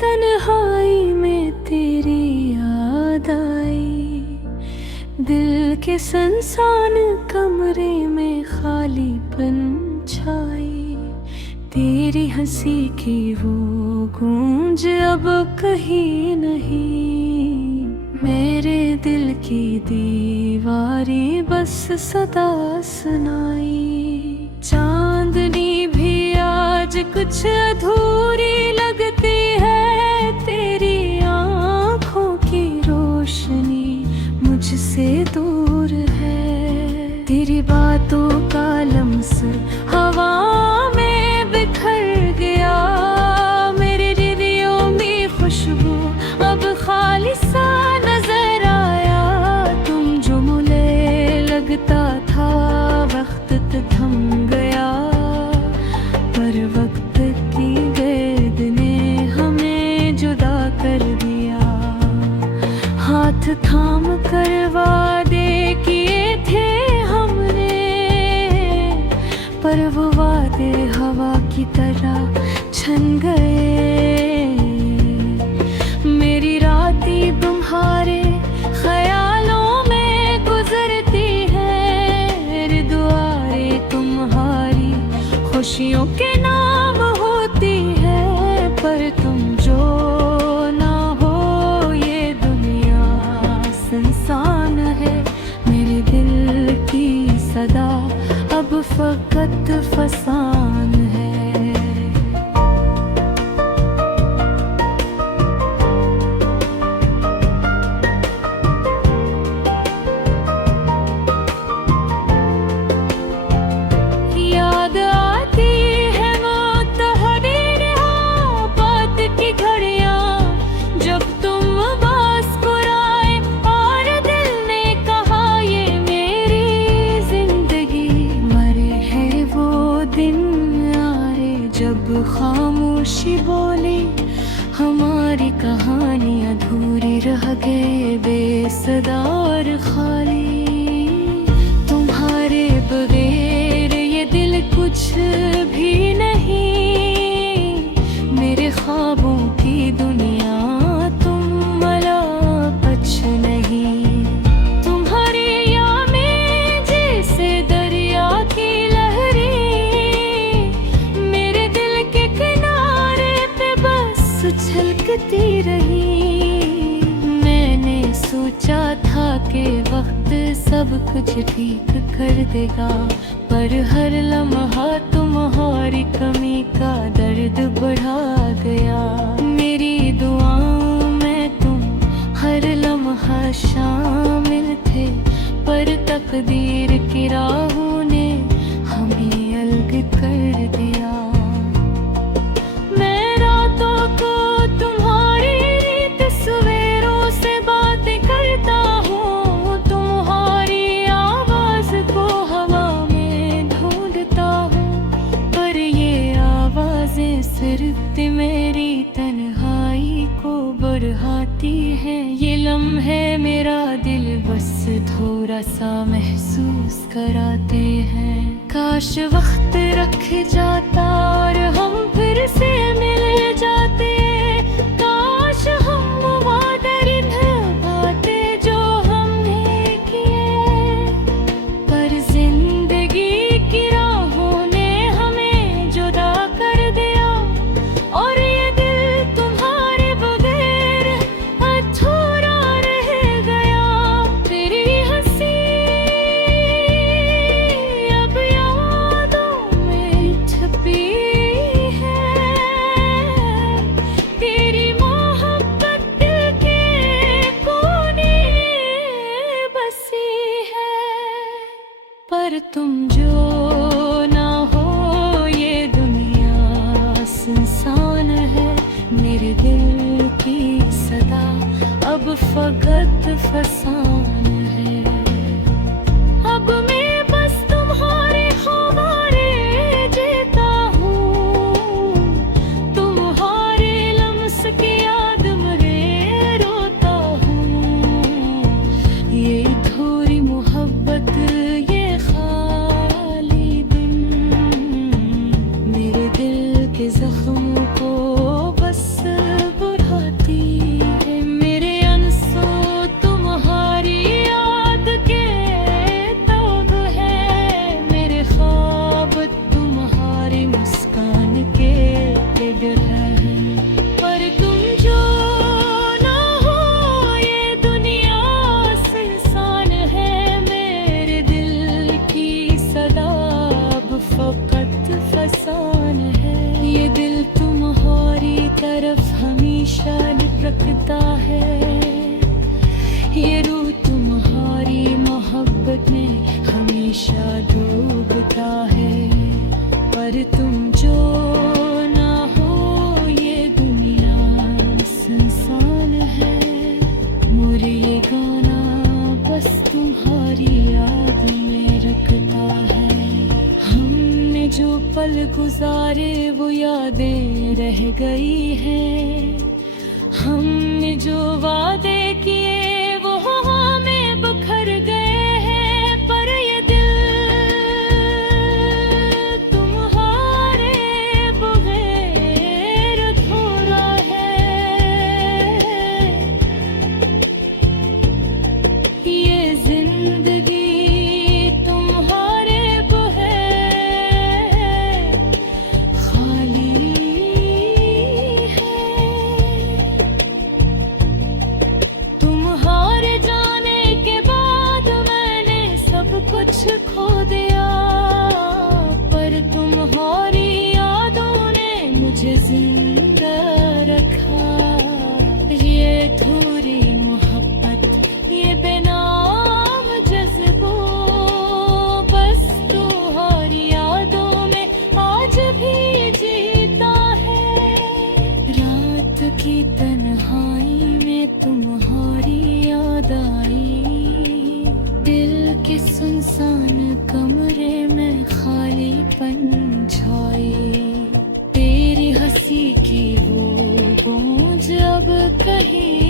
तन्हाई में तेरी याद आई। दिल के सुनसान कमरे में खालीपन छाई। तेरी हंसी की वो गूंज अब कहीं नहीं। मेरे दिल की दीवारी बस सदा सुनाई। चांदनी भी आज कुछ अधूरी लगती है। तेरी आँखों की रोशनी मुझसे दूर है। तेरी बातों का लम्स हवा में बिखर गया। मेरे हृदयों में खुशबू अब खाली सा नजर आया। तुम जो मुझे लगता था वक्त थम गया, पर वक्त की गेंद ने हमें जुदा कर दिया। हाथ थाम कर वादे किए थे हमने, पर वो वादे हवा की तरह छन गए। मेरी रातें तुम्हारे ख्यालों में गुजरती है। मेरी दुआएं तुम्हारी खुशियों के नाम होती है। पर तुम जो ना हो ये दुनिया सुनसान है। मेरे दिल की सदा अब फकत फसान है। याद आती है वो तहरीर-ए-बात की घड़ियाँ, जब तुम मुस्कुराए और दिल ने कहा ये मेरी जिंदगी। मरे हैं वो दिन यारे जब खामोशी बोली। हमारी कहानी अधूरी रह गए बेसदा और खाली। तुम्हारे बगैर ये दिल कुछ भी नहीं। मेरे ख्वाबों की दुनिया तुम मला पछ नहीं। तुम्हारी यादें जैसे दरिया की लहरें, मेरे दिल के किनारे पे बस छलकती रही। मैंने सोचा था कि वक्त सब कुछ ठीक कर देगा, पर हर लम्हा तुम्हारी कमी का दर्द बढ़ा गया। मेरी दुआओं में तुम हर लम्हा शामिल थे, पर तकदीर की राहों ने हमें अलग कर दिया। मैं रातों को तुम्हारी रीत सवेरों से बातें करता हूँ। तुम्हारी आवाज को हवा में ढूंढता हूँ, पर ये आवाजें सिर्फ मेरी तन्हाई को बढ़ाती हैं। ये लम्हे मेरा दिल बस थोड़ा सा महसूस कराते हैं। काश वक्त रख जाता और हम फिर से मिल जाते। काश हम वो वादे निभाते जो हमने किए, पर जिंदगी की राहों ने हमें जुदा कर दिया। और ये दिल तुम्हारे बगैर अधूरा रह गया। तेरी हंसी अब यादों में छपी है। तेरी मोहब्बत दिल के कोने बसी है। पर तुम जो ना हो ये दुनिया सुनसान है। मेरे दिल की सदा अब फकत फसान है। अब मैं बस तुम्हारे ख्वाबारे जीता हूँ। तुम्हारे लम्स की याद में रोता हूँ। ये थोड़ी मोहब्बत ये ख्वाब रखता है। ये रूह तुम्हारी मोहब्बत में हमेशा डूबता है। पर तुम जो ना हो ये दुनिया सुनसान है। मुझे ये गाना बस तुम्हारी याद में रखता है। हमने जो पल गुजारे वो यादें रह गई हैं। हमने जो वादे किए वो हमें बिखर गए हैं। पर ये दिल तुम्हारे बगैर अधूरा है। ये जिंदगी तुम्हारे बगैर खाली है। तुम्हारे जाने के बाद मैंने सब कुछ खो दिया। पर तुम्हारी यादों ने मुझे जिंदा रखा। ये अधूरी मोहब्बत ये बेनाम जज्बों बस तुम्हारी यादों में आज भी जीता है। रात की तन्हाई में तुम्हारी याद आई। दिल के सुनसान कमरे में खालीपन छाई। तेरी हंसी की वो गूंज अब कहीं